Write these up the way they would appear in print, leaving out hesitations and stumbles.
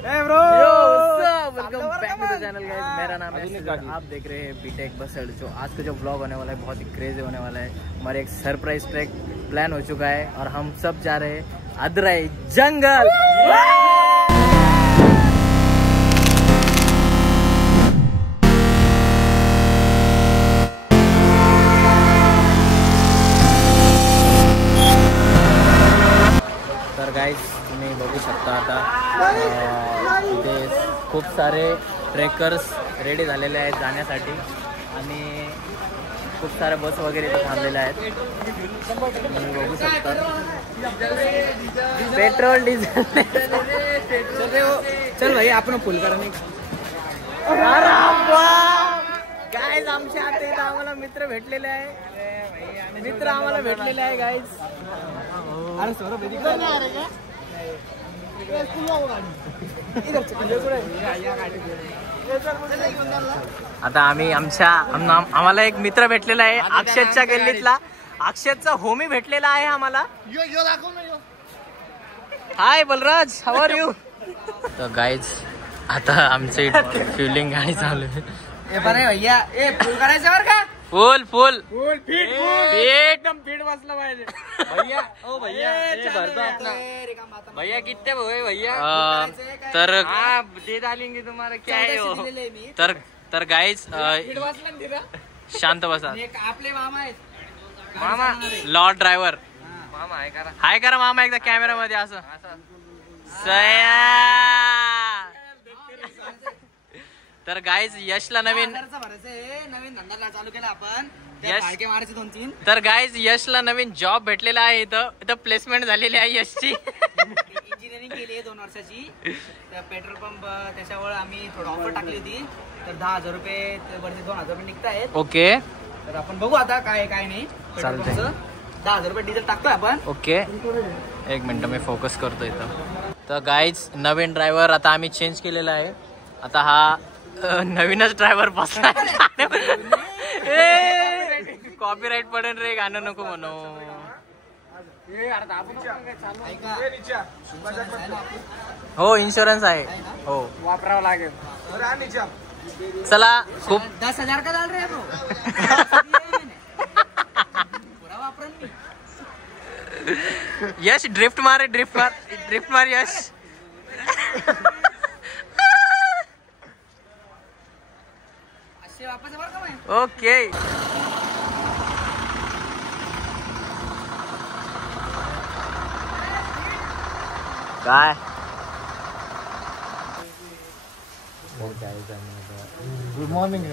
Welcome back to the channel guys, मेरा नाम है सुजन, आप देख रहे हैं बीटेक बसड़। जो आज का जो ब्लॉग होने वाला है बहुत ही क्रेजी होने वाला है। हमारे एक सरप्राइज ट्रैक प्लान हो चुका है और हम सब जा रहे हैं अदराई जंगल। तर गाइस तुम्ही बघू शकता आता इथे खूप सारे ट्रेकर्स रेडी झालेले आहेत जाण्यासाठी आणि खूप सारे बस वगैरे इथे थांबलेल्या आहेत, तुम्ही बघू शकता। पेट्रोल डिझेल चल भाई आपण फुल करा नाही गाइस। आमच्या आता इथं आम्हाला मित्र भेटलेले आहे, गाइस। अरे सौरभ आता आम्हाला एक मित्र भेटलेला आहे अक्षतच्या गल्लीतला, अक्षतचा होमी भेटलेला आहे आम्हाला। हाय बलराज, हाऊ आर यू? तर गाइज आता आमची फ्युलिंग गाडी चालू आहे। भैया फुल करायचं बरं का? फुल फिट एकदम फिट बसला पाहिजे भैया। ओ भैया भरतो अपना भैया कितने हुए भैया? तर दे डालेंगे तुम्हारा क्या है वो। तर गाइस शांत बसा। आपले मामा आहेत, मामा लॉर्ड ड्रायव्हर मामा हाय करा मामा एकदा कॅमेरा मध्ये असं सया। तर गाइज यशला नवीन धंदा चालू केला आपण, तर गाइज यशला नवीन जॉब भेटलेला आहे। इथं प्लेसमेंट झालेली आहे यशची। इंजिनिअरिंग केली आहे 2 वर्षाची। पेट्रोल पंप त्याच्यावर आम्ही थोडं ऑफर टाकली होती, तर 10,000 रुपये वरती 2,000 रुपये निघत आहेत। ओके, तर आपण बघू आता काय नाही। 10,000 रुपये डिझेल टाकतोय आपण। ओके, एक मिनिट मी फोकस करतो इथं। तर गाइज नवीन ड्रायव्हर आता आम्ही चेंज केलेला आहे। आता हा नवीनच ड्रायव्हर बसला। कॉपीराइट पडेल रे, गाणं नको म्हणू। हो इन्शुरन्स आहे, हो वापरावं लागेल। चला खूप 10,000 का डाल रे ब्रो। यश ड्रिफ्ट मार यश। ओके काय good morning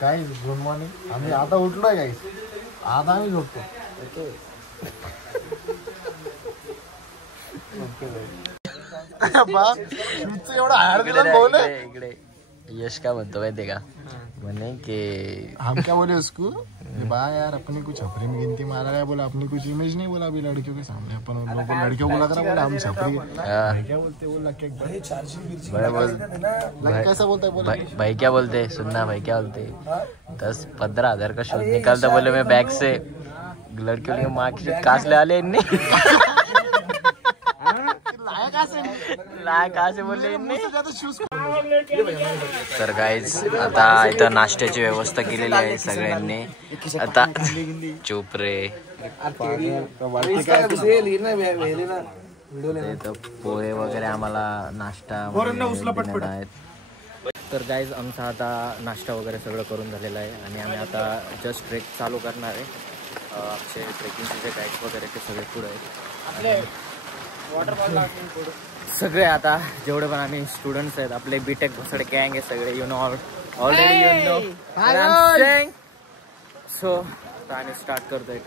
guys, good morning. आम्ही आता उठलोय गाईज, आता आम्ही झोपतो। इकडे यश क्या म्हणतो माहिती का? म्हणे की हम क्या बोले उसको, बा यार अपनी कुछ छपरी में गिनती मारा है, बोला अपनी कुछ इमेज नहीं, बोला अभी लड़कियों के सामने अपन उन लोगों को लड़कियों को लग रहा है, बोला हम छपरी क्या बोलते हैं, बोला कैसा बोलता है, बोला भाई क्या बोलते, सुनना भाई क्या बोलते, 10-15 हजार का शूट निकालता, बोले मैं बैग से लड़कियों के मार्क्स कास ले आले इनने। तर गाइज आता इथं नाश्त्याची व्यवस्था केलेली आहे सगळ्यांनी। आता चुप रे, पोहे वगैरे आम्हाला नाश्ता आहेत। तर गाइज आमचा आता नाश्ता वगैरे सगळं करून झालेलं आहे आणि आम्ही आता जस्ट ट्रेक चालू करणार आहे। आमचे ट्रेकिंगचे जे गाईड्स वगैरे ते सगळे पुढे आहेत। सगळे आता जेवढे पण आम्ही स्टुडंट्स आहेत आपले बीटेक भोसड गँग आहे सगळे, you know already you know. So आता आम्ही स्टार्ट करतोय।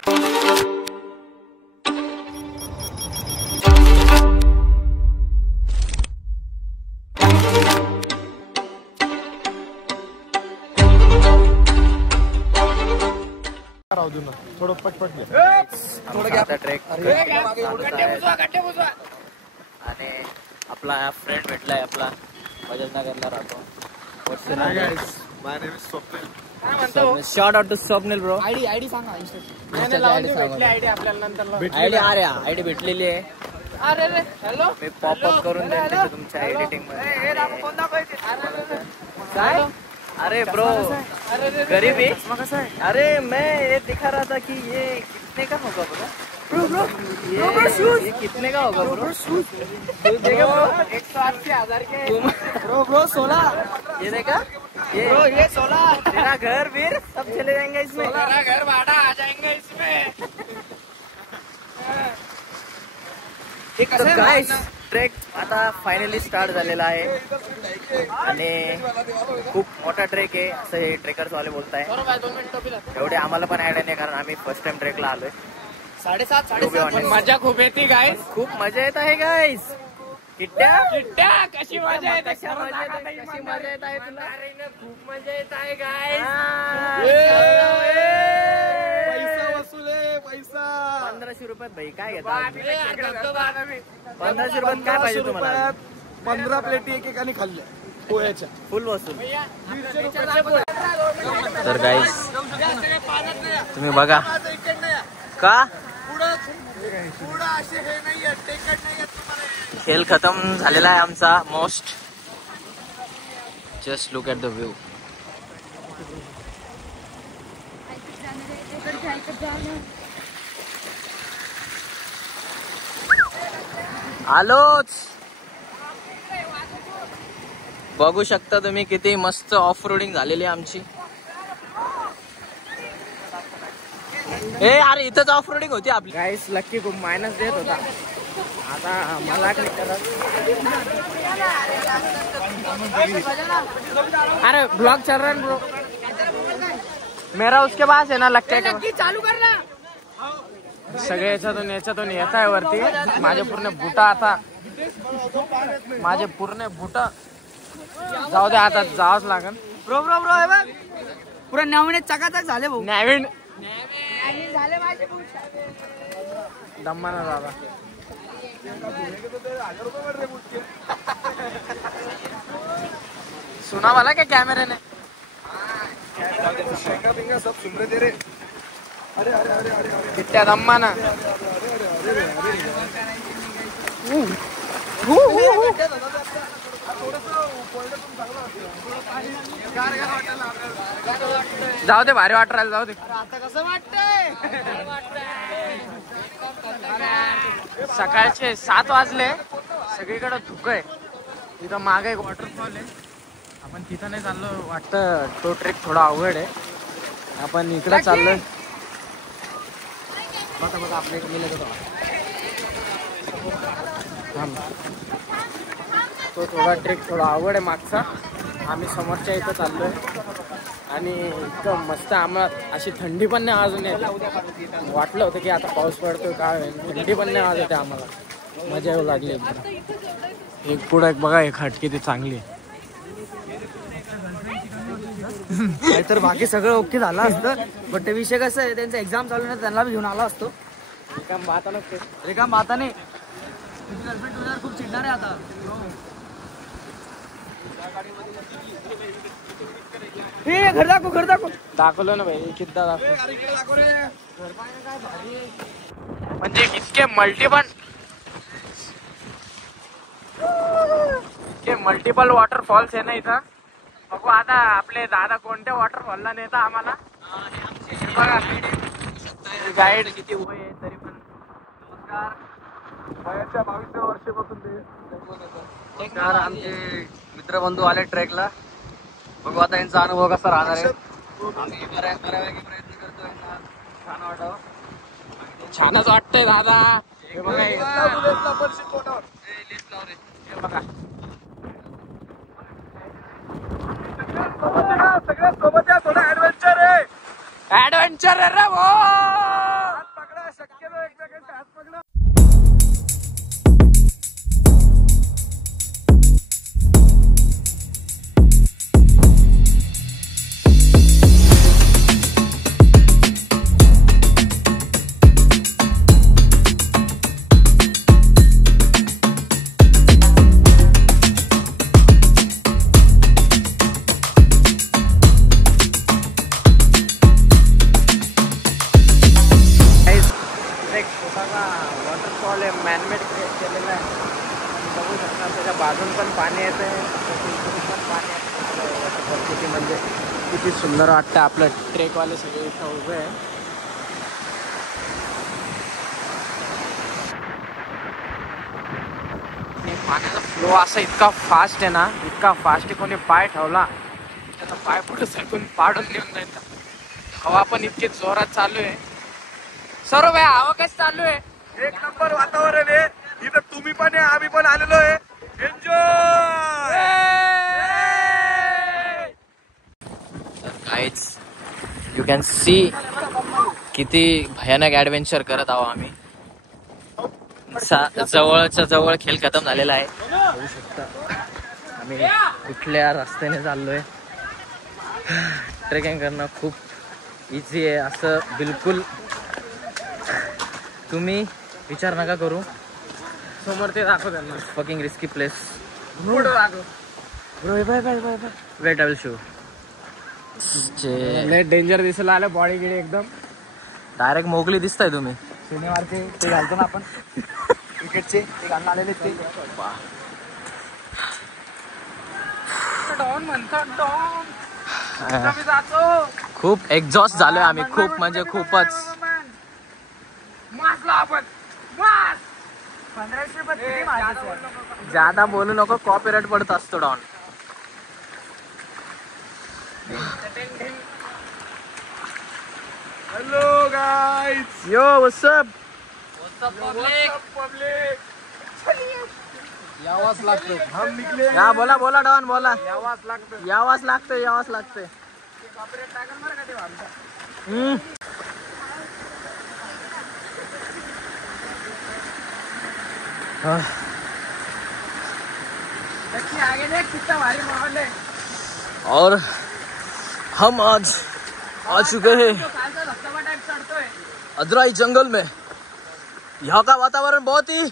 थोडं पटपट ट्रेक आणि आपला फ्रेंड भेटलाय, आपला वजननगरला राहतो। My name is Swapnil. Shout out to Swapnil bro. ID सांगा आयडी भेटलेली आहे. अरे हॅलो मी पॉपअप करून देते तुमच्या एडिटिंग मध्ये. काय अरे ब्रो गरीबी अरे मैं ये दिखा रहा था कि ये कितने का होगा ब्रो. ये कितने का होगा ब्रो. देखा ब्रो 180,000 के ब्रो 16. ये देखा ये 16. तेरा घर वीर सब चले जाएंगे इसमें. तेरा घर भाड़ा आ जाएंगे इसमें. तर गाइस ट्रेक आता फायनली स्टार्ट झालेला आहे आणि खूप मोठा ट्रेक आहे असं हे ट्रेकर्स वाले बोलताय. एवढे आम्हाला पण आयडिया नाही कारण आम्ही फर्स्ट टाइम ट्रेकला आलोय. 7:30 मजा खूप येते गाईस. खूप मजा येत आहे गाईस. किट्ट्या कशी मजा येते. कशी मजा येत आहे तुला. खूप मजा येत आहे गाईस. पैसा वसूल आहे पैसा. 1500 रुपयात भाई काय घेता. 1500 रुपयात काय पाहिजे तुम्हाला. 15 प्लेटी एकेकाने खाल्ल्या पोह्याच्या. फुल वसूल. तर गाईस तुम्ही बघा का खेळ खतम झालेला आहे आमचा most. Just look at the view. आलोच. बघू शकता तुम्ही किती मस्त ऑफ रोडिंग झालेली आहे आमची. ए अरे इथंच ऑफ रोडिंग होती आपली. गाईस लक्की खूप मायनस देत होता. आता मला अरे ब्लॉग चल रहा है ब्रो. मेरा उसके पास है ना लक्की चालू कर ना. सगळे याच्यातून येत आहे वरती. माझे पूर्ण बुटा आता जाऊ दे आता जावंच लागेल. ब्रो ब्रो ब्रो हे बघ पुरा नवीन चकाचक झाले भाऊ. नवीन झाले माझे दम्माना दादा. सुना वाला क्या कैमरे ने. सब सुन रहे तेरे. कित्या दम्माना. जाऊ दे भारी वाट राहिलं. जाऊ दे. आता कसं वाटतंय. सकाळचे 7 वाजले. सगळीकडे धुकं आहे. तिथं मागे एक वॉटरफॉल आहे. आपण तिथं नाही चाललो वाटतं. तो ट्रेक थोडा अवघड आहे. आपण इकडे चाललोय. बघा आपल्या इकडे तो थोडा ट्रेक थोडा अवघड आहे मागचा. आम्ही समोरच्या इथं चाललोय आणि इतकं मस्त. आम्हाला अशी थंडी पण नाही अजून येते. वाटलं होतं की आता पाऊस पडतोय काय थंडी पण नाही वाजत आहे. आम्हाला मजा येऊ लागली. एक पुढं एक बघा एक खाट किती चांगली आहे. तर बाकी सगळं ओके झालं असतं. बट ते विषय कसं आहे त्यांचा एक्झाम चालू नाही त्यांना बी घेऊन आला असतो. रिकाम बाताने तुझी गर्लफ्रेंड तुझ्यावर खूप चिडणार आहे आता. घर दाखव. दाखवलं ना भाई किद्दा दाखव. म्हणजे इतके मल्टिपल वॉटरफॉल्स आहे ना इथं. बघू आता आपले दादा कोणत्या वॉटरफॉलला नेता आम्हाला. बघा गाईड किती वय आहे तरी पण. नमस्कार. वयाच्या 22व्या वर्षापासून नमस्कार. आमचे मित्रबंधू आले ट्रेकला. बघू आता यांचा अनुभव कसा राहणार आहे. आम्ही बऱ्यापैकी प्रयत्न करतोय छान वाटावं. छानच वाटतंय दादा. हे बघा बघा सगळ्या सोबत या. थोडं ऍडव्हेंचर आहे. ऍडव्हेंचर रे वो. वॉटरफॉल आहे, मॅनमेड क्रिएट केलेला आहे. बघू शकता त्याच्या बाजून पण पाणी येतं आहे, पण पाणी येतं. किती म्हणजे किती सुंदर वाटतं. आपलं ट्रेकवाले सगळे इथं उभे आहे. पाण्याचा फ्लो असा इतका फास्ट आहे ना, इतका फास्ट आहे. कोणी पाय ठेवला त्याचा पाय पुढे सरकून पाडून नेऊन जायचा. हवा पण इतकी जोरात चालू आहे. सर्व भाई हवा कसं चालू आहे? एक नंबर वातावरण आहे इथं. तुम्ही पण आहे, आम्ही पण आलेलो आहे. Enjoy. Guys you can see किती भयानक ऍडव्हेंचर करत आहोत आम्ही. जवळच्या जवळ खेळ खतम झालेला आहे. होऊ शकता आम्ही कुठल्या रस्त्याने चाललोय. ट्रेकिंग करणं खूप इझी आहे असं बिलकुल तुम्ही विचार नका करू. समोर ते दाखव त्यांना. Fucking risky place. पुढं दाखव. Weight I will show. लय डेंजर दिसायला आलं. बॉडी गिडी एकदम डायरेक्ट मोगली दिसताय तुम्ही. शनिवारचे ते घालतो ना आपण क्रिकेटचे, ते घालून आलेले ते. डॉन म्हणतात डॉन. खूप एक्झॉस्ट झालोय आम्ही. खूप म्हणजे खूपच. ज्यादा बोलू नको, कॉपीराइट पडत असतो don. Hello guys. Yo what's up public. यावाच लागतं. हम निकले. या बोला बोला डॉन बोला. यावाच लागतं. यावाच लागतंय, यावाच लागतंय. आगे देख कितना भारी माहौल है. और हम आज आ चुके हैं अदराई जंगल में. यहाँ का वातावरण बहुत ही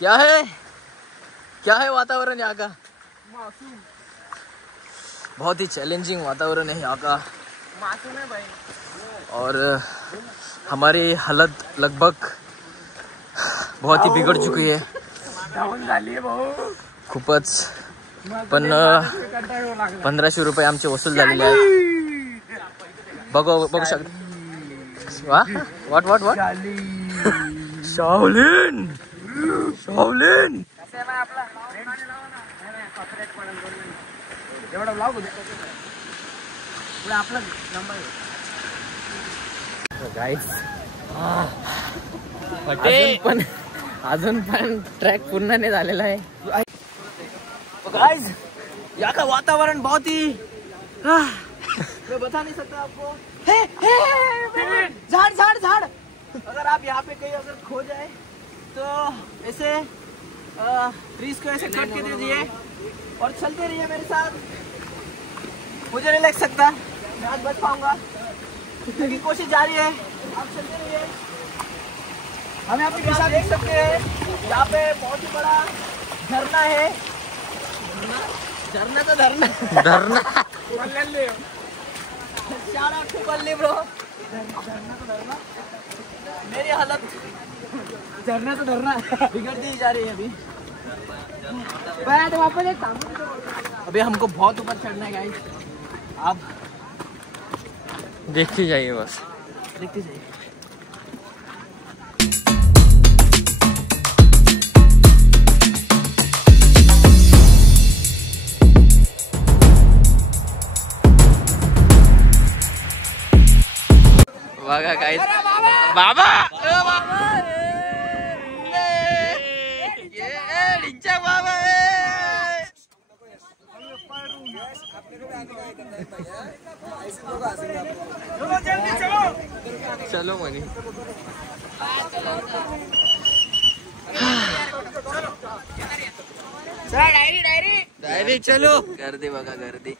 क्या है वातावरण यहाँ का. बहुत ही चैलेंजिंग वातावरण है यहाँ का. मासूम है भाई. और हमारी हालत लगभग बहुत ही बिगड़ चुकी है. डाऊन झाली आहे भाऊ. खूपच. पण 1500 रुपये आमचे वसूल झालेले आहेत. बघू शकता. What Shaolin. एवढं लाव आपला नंबर. गाईज अजून पण ट्रॅक पूर्ण नाही झालेला आहे. गाइस यहाँ का वातावरण बहुत ही मैं बता नहीं सकता आपको. झाड़. अगर आप यहाँ पे कहीं अगर खो जाए तो ऐसे ट्रीज को ऐसे कट के दीजिए और चलते रहिए मेरे साथ. मुझे नहीं लग सकता मैं आज बच पाऊंगा, क्योंकि कोशिश जारी है. आप चलते रहिए. हमें आपके पीछे देख सकते हैं. यहाँ पे बहुत ही बड़ा झरना है. झरना तो झरना. Shout out to बल्ली ब्रो. मेरी हालत झरना तो झरना बिगड़ती जा रही है अभी. वापस एक काम. अभी हमको बहुत ऊपर चढ़ना है गाइस. आप देखते जाइए बस. देखते जाइए. बघा काय बाबा चलो म्हणे. डायरी चलो. गर्दी बघा गर्दी.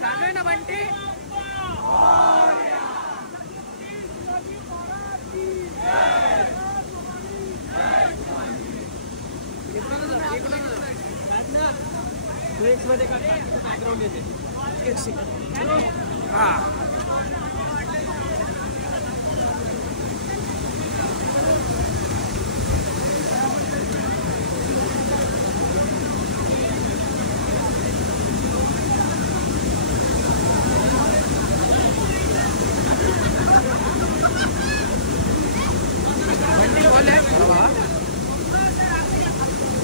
चालू आहे ना बंटी?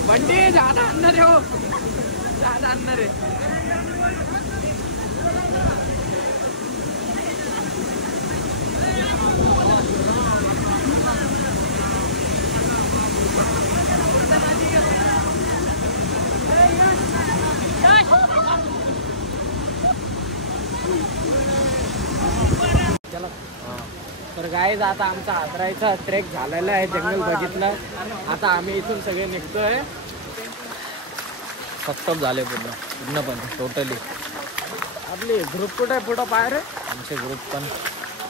बंटी ज्यादा अंदर हो, ज्यादा अंदर है। तर गाईज आता आमचा हातरायचा ट्रेक झालेला आहे, जंगल बघितलं. आता आम्ही इथून सगळे निघतोय. फक्तप झाले पूर्णपणे टोटली. आपली ग्रुप कुठे आहे? पुढं पाय रे आमचे ग्रुप पण.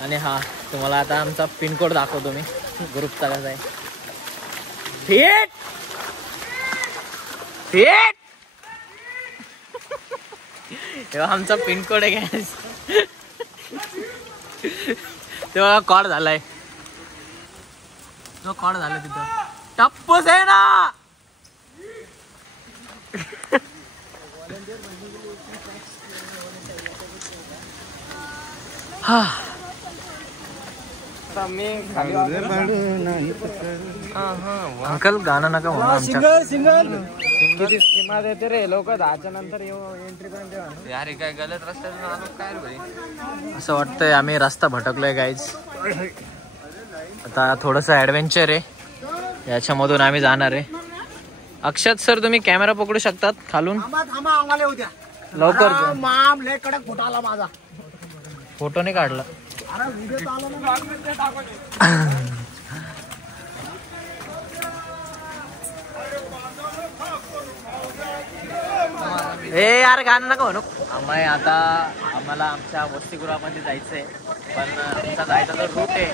आणि हा तुम्हाला आता आमचा पिनकोड दाखवतो मी ग्रुपचा कसा आहे. फिट फिट तेव्हा आमचा पिनकोड आहे गॅस. तेव्हा कॉड झालाय, तो कॉड झाला तिथं. टप्पूस आहे ना. हा मी अंकल गाणं नका म्हणू आमच्या. किती स्कीमा देते रे लोक. 10च्या नंतर एंट्री पण देवा. यार काय गलत रस्त्यातून आलो काय रे. असं वाटतंय आम्ही रस्ता भटकलोय गाईज. आता थोडस ऍडव्हेंचर आहे, याच्यामधून आम्ही जाणार आहे. अक्षत सर तुम्ही कॅमेरा पकडू शकतात खालून? लवकर कडक फोटो आला माझा. फोटो नाही काढला. ए यार गाणं नका म्हणू. आम्हाला आमच्या वसतिगृहामध्ये जायचंय, पण आमचा जायचा जो रूट आहे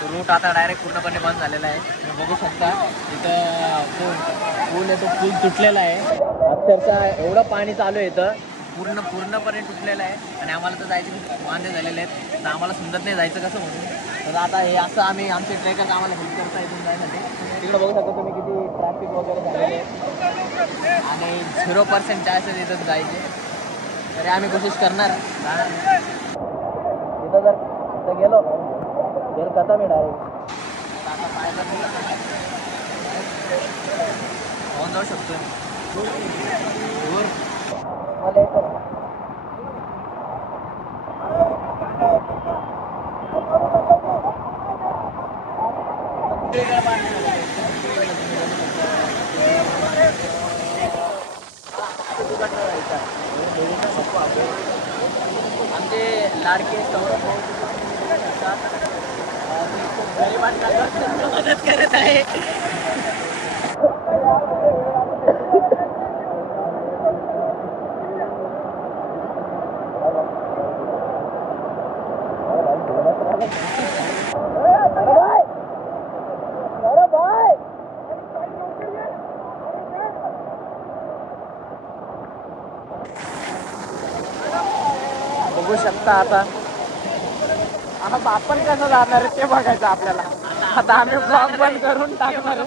तो रूट आता डायरेक्ट पूर्णपणे बंद झालेला आहे. तुम्ही बघू शकता इथं जो पूल आहे तो पूल तुटलेला आहे. अक्षरशः एवढं पाणी चालू आहे इथं, पूर्णपणे तुटलेलं आहे. आणि आम्हाला तर जायचे वांदे झालेले आहेत, तर आम्हाला समजत नाही जायचं कसं म्हणून. तर आता हे असं आम्ही आमचे ट्रेकर्स आम्हाला हेल्प करता इथून जायसाठी. तिकडे बघू शकता तुम्ही किती ट्रॅफिक वगैरे झालेले आहे आणि 0% चान्सेस इथं जायचे. तरी आम्ही कोशिश करणार जाणार. इथं जर इथं गेलो कसा मी डायरेक्ट आता पाहायला होऊन जाऊ शकतो. आमचे लाडके सौरभ गरिबांना मदत करत आहे. बघू शकता आता आपण कसं जाणार ते बघायचं आपल्याला. आता आम्ही ब्लॉग बंद करून टाकणार.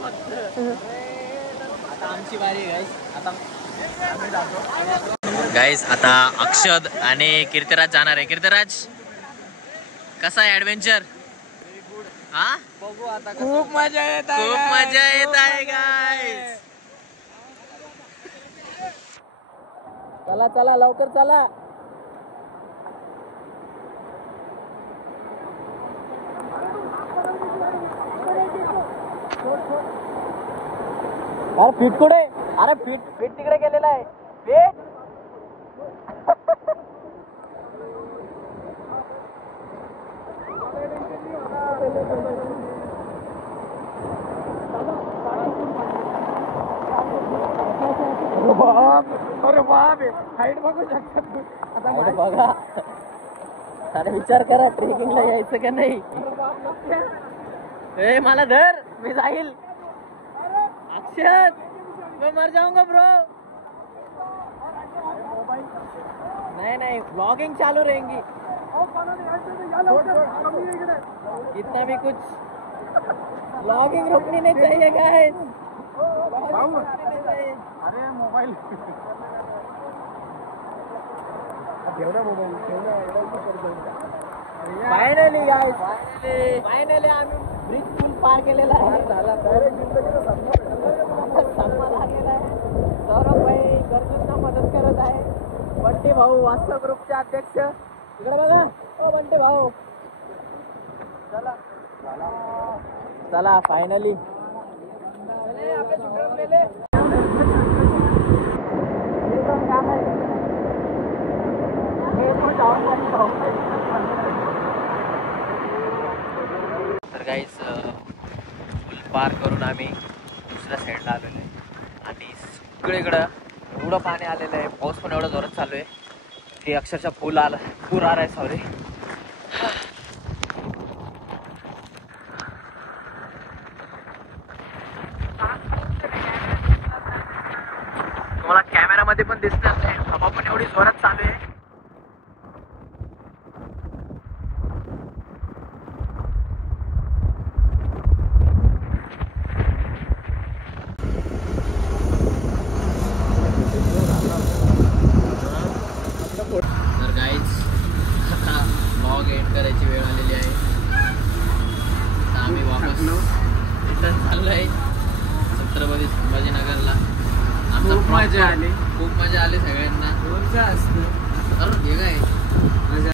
आता आमची बारी गाईस. आता गाईस आता अक्षद आणि कीर्तिराज जाणार आहे. कीर्तिराज कसा आहे ऍडव्हेंचर? हा बघू आता. खूप मजा येत आहे गाईस. चला लवकर चला. अरे फीट कुठे? अरे फीट तिकडे गेलेला आहे. फीट अरे बाप हाईट बघू शकता आता बघा. अरे विचार करा ट्रेकिंगला यायचं का नाही. ए मला धर मी जाईल. अक्षत मैं मर जाऊंगा ब्रो. नहीं ब्लॉगिंग चालू रहेंगी. इतना भी कुछ ब्लॉगिंग रोकनी नहीं चाहिए गाइस. अरे मोबाईल फायनली गाइस फायनली आम्ही ब्रिज पूल पार केलेला आहे. सौरभ भाई गरजूंना मदत करत आहे. बंटी भाऊ वास्तव ग्रुपचे अध्यक्ष इकडे बघा. ओ बंटी भाऊ चला फायनली तर गाईस पूल पार करून आम्ही दुसऱ्या साईडला आलेलो आहे आणि सगळीकडं एवढं पाणी आलेलं आहे. पाऊस पण एवढा जोरात चालू आहे की अक्षरशः पूर आला आहे. सॉरी. तुम्हाला कॅमेरामध्ये पण दिसणार नाही. हवा पण एवढी जोरात चालू आहे. तर गाईज आता ब्लॉग एंड करायची वेळ आलेली आहे. आता आम्ही वापस रिटर्न चाललो आहे छत्रपती संभाजीनगरला. खूप मजा आली सगळ्यांना. हे काय